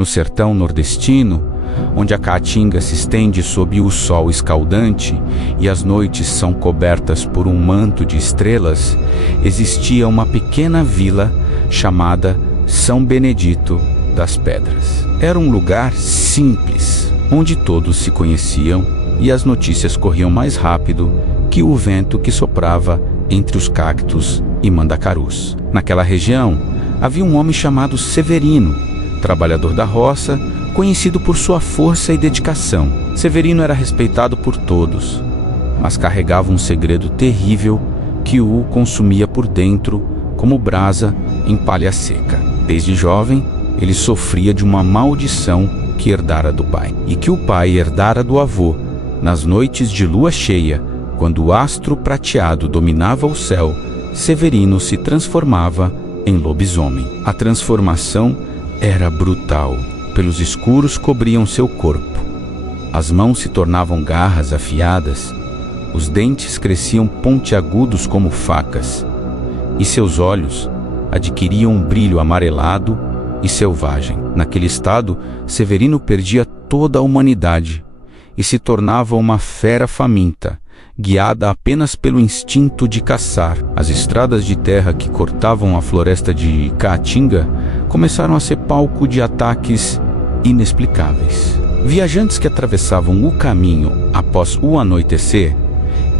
No sertão nordestino, onde a caatinga se estende sob o sol escaldante e as noites são cobertas por um manto de estrelas, existia uma pequena vila chamada São Benedito das Pedras. Era um lugar simples, onde todos se conheciam e as notícias corriam mais rápido que o vento que soprava entre os cactos e mandacarus. Naquela região, havia um homem chamado Severino, trabalhador da roça, conhecido por sua força e dedicação. Severino era respeitado por todos, mas carregava um segredo terrível que o consumia por dentro como brasa em palha seca. Desde jovem, ele sofria de uma maldição que herdara do pai, e que o pai herdara do avô. Nas noites de lua cheia, quando o astro prateado dominava o céu, Severino se transformava em lobisomem. A transformação era brutal. Pelos escuros cobriam seu corpo. As mãos se tornavam garras afiadas, os dentes cresciam pontiagudos como facas, e seus olhos adquiriam um brilho amarelado e selvagem. Naquele estado, Severino perdia toda a humanidade e se tornava uma fera faminta, guiada apenas pelo instinto de caçar. As estradas de terra que cortavam a floresta de Caatinga começaram a ser palco de ataques inexplicáveis. Viajantes que atravessavam o caminho após o anoitecer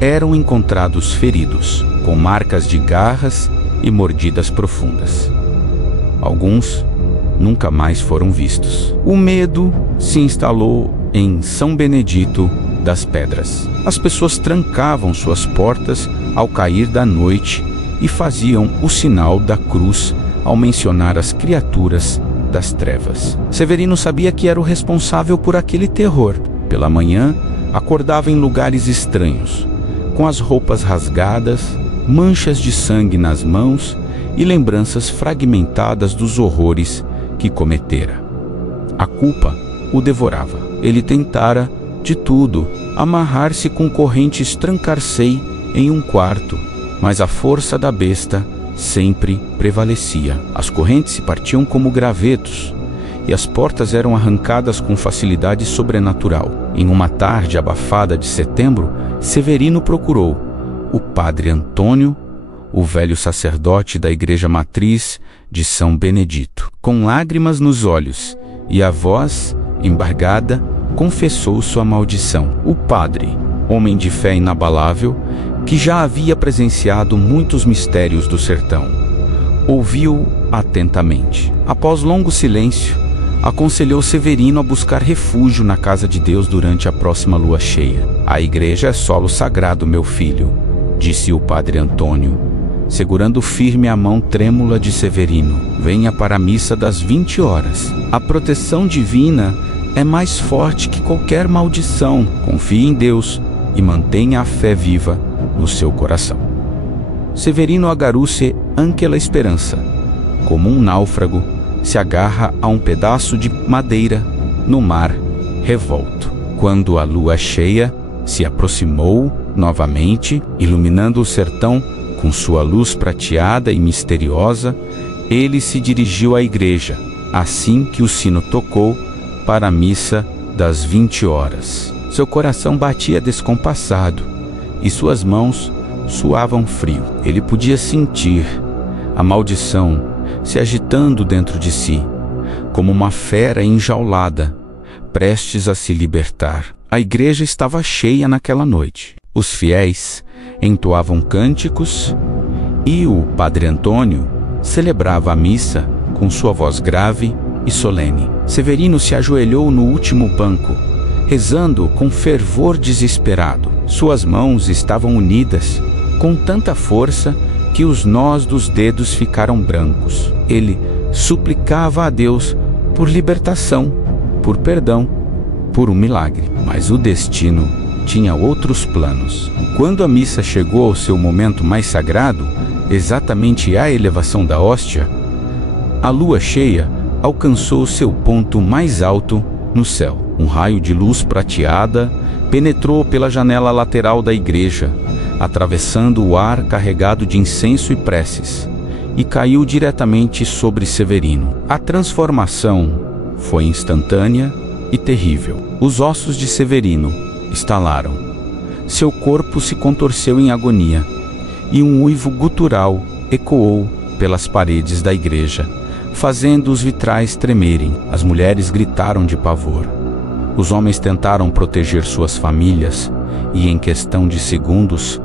eram encontrados feridos, com marcas de garras e mordidas profundas. Alguns nunca mais foram vistos. O medo se instalou em São Benedito das Pedras. As pessoas trancavam suas portas ao cair da noite e faziam o sinal da cruz ao mencionar as criaturas das trevas. Severino sabia que era o responsável por aquele terror. Pela manhã, acordava em lugares estranhos, com as roupas rasgadas, manchas de sangue nas mãos e lembranças fragmentadas dos horrores que cometera. A culpa o devorava. Ele tentara, de tudo, amarrar-se com correntes trancar-sei em um quarto, mas a força da besta sempre prevalecia. As correntes se partiam como gravetos e as portas eram arrancadas com facilidade sobrenatural. Em uma tarde abafada de setembro, Severino procurou o padre Antônio, o velho sacerdote da igreja matriz de São Benedito. Com lágrimas nos olhos e a voz embargada, confessou sua maldição. O padre, homem de fé inabalável, que já havia presenciado muitos mistérios do sertão, ouviu atentamente. Após longo silêncio, aconselhou Severino a buscar refúgio na casa de Deus durante a próxima lua cheia. A igreja é solo sagrado, meu filho, disse o padre Antônio, segurando firme a mão trêmula de Severino. Venha para a missa das 20 horas. A proteção divina é mais forte que qualquer maldição. Confie em Deus e mantenha a fé viva no seu coração. Severino agarrou-se àquela esperança, como um náufrago se agarra a um pedaço de madeira no mar revolto. Quando a lua cheia se aproximou novamente, iluminando o sertão com sua luz prateada e misteriosa, ele se dirigiu à igreja, assim que o sino tocou para a missa das 20 horas. Seu coração batia descompassado e suas mãos suavam frio. Ele podia sentir a maldição se agitando dentro de si, como uma fera enjaulada, prestes a se libertar. A igreja estava cheia naquela noite. Os fiéis entoavam cânticos e o padre Antônio celebrava a missa com sua voz grave e solene. Severino se ajoelhou no último banco, rezando com fervor desesperado. Suas mãos estavam unidas com tanta força que os nós dos dedos ficaram brancos. Ele suplicava a Deus por libertação, por perdão, por um milagre. Mas o destino tinha outros planos. Quando a missa chegou ao seu momento mais sagrado, exatamente à elevação da hóstia, a lua cheia alcançou seu ponto mais alto no céu. Um raio de luz prateada penetrou pela janela lateral da igreja, atravessando o ar carregado de incenso e preces, e caiu diretamente sobre Severino. A transformação foi instantânea e terrível. Os ossos de Severino estalaram. Seu corpo se contorceu em agonia, e um uivo gutural ecoou pelas paredes da igreja, fazendo os vitrais tremerem. As mulheres gritaram de pavor. Os homens tentaram proteger suas famílias, e em questão de segundos,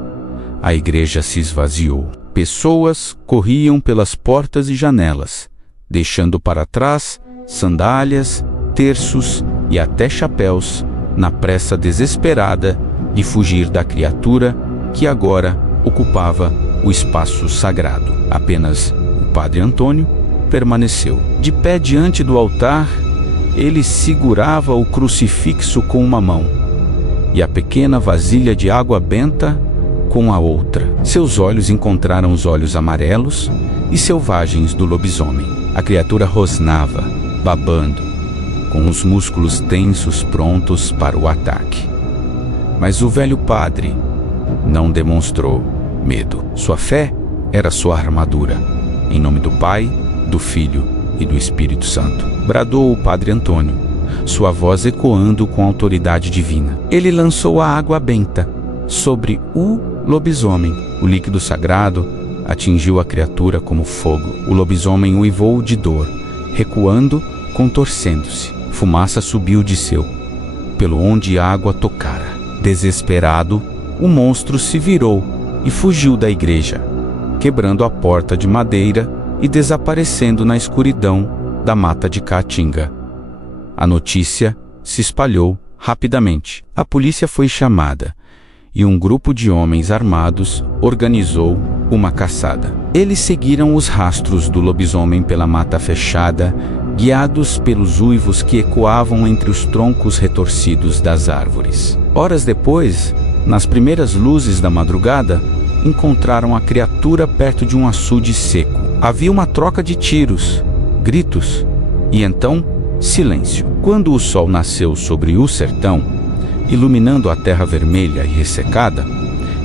a igreja se esvaziou. Pessoas corriam pelas portas e janelas, deixando para trás sandálias, terços e até chapéus, na pressa desesperada de fugir da criatura que agora ocupava o espaço sagrado. Apenas o padre Antônio permaneceu. De pé diante do altar, ele segurava o crucifixo com uma mão e a pequena vasilha de água benta com a outra. Seus olhos encontraram os olhos amarelos e selvagens do lobisomem. A criatura rosnava, babando, com os músculos tensos prontos para o ataque. Mas o velho padre não demonstrou medo. Sua fé era sua armadura. Em nome do Pai, do Filho e do Espírito Santo, bradou o padre Antônio, sua voz ecoando com autoridade divina. Ele lançou a água benta sobre o lobisomem. O líquido sagrado atingiu a criatura como fogo. O lobisomem uivou de dor, recuando, contorcendo-se. Fumaça subiu de seu, pelo onde a água tocara. Desesperado, o monstro se virou e fugiu da igreja, quebrando a porta de madeira e desaparecendo na escuridão da mata de caatinga. A notícia se espalhou rapidamente. A polícia foi chamada e um grupo de homens armados organizou uma caçada. Eles seguiram os rastros do lobisomem pela mata fechada, guiados pelos uivos que ecoavam entre os troncos retorcidos das árvores. Horas depois, nas primeiras luzes da madrugada, encontraram a criatura perto de um açude seco. Havia uma troca de tiros, gritos e então silêncio. Quando o sol nasceu sobre o sertão, iluminando a terra vermelha e ressecada,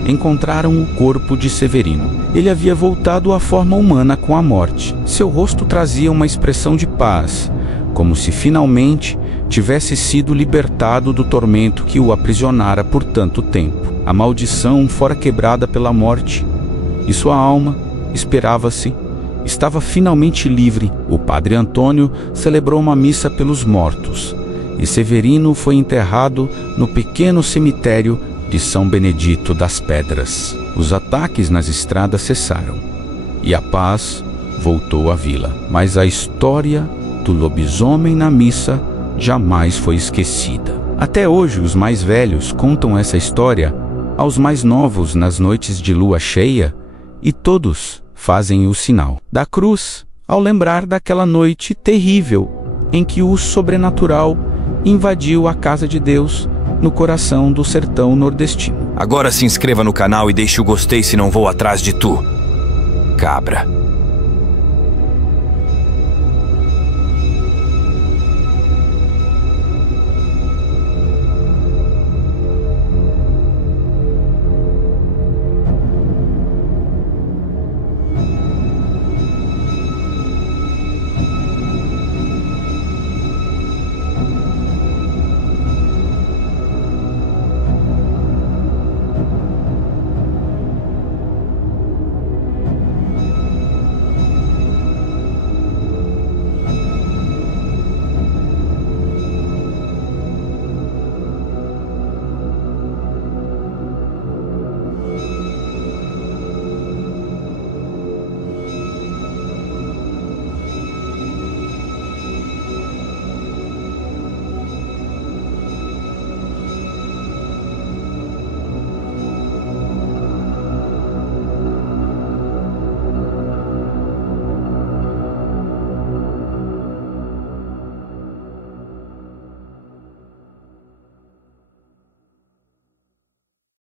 encontraram o corpo de Severino. Ele havia voltado à forma humana com a morte. Seu rosto trazia uma expressão de paz, como se finalmente tivesse sido libertado do tormento que o aprisionara por tanto tempo. A maldição fora quebrada pela morte, e sua alma, esperava-se, estava finalmente livre. O padre Antônio celebrou uma missa pelos mortos, e Severino foi enterrado no pequeno cemitério de São Benedito das Pedras. Os ataques nas estradas cessaram, e a paz voltou à vila. Mas a história do lobisomem na missa jamais foi esquecida. Até hoje, os mais velhos contam essa história aos mais novos nas noites de lua cheia, e todos fazem o sinal da cruz ao lembrar daquela noite terrível em que o sobrenatural invadiu a casa de Deus no coração do sertão nordestino. Agora se inscreva no canal e deixe o gostei, se não vou atrás de tu, cabra.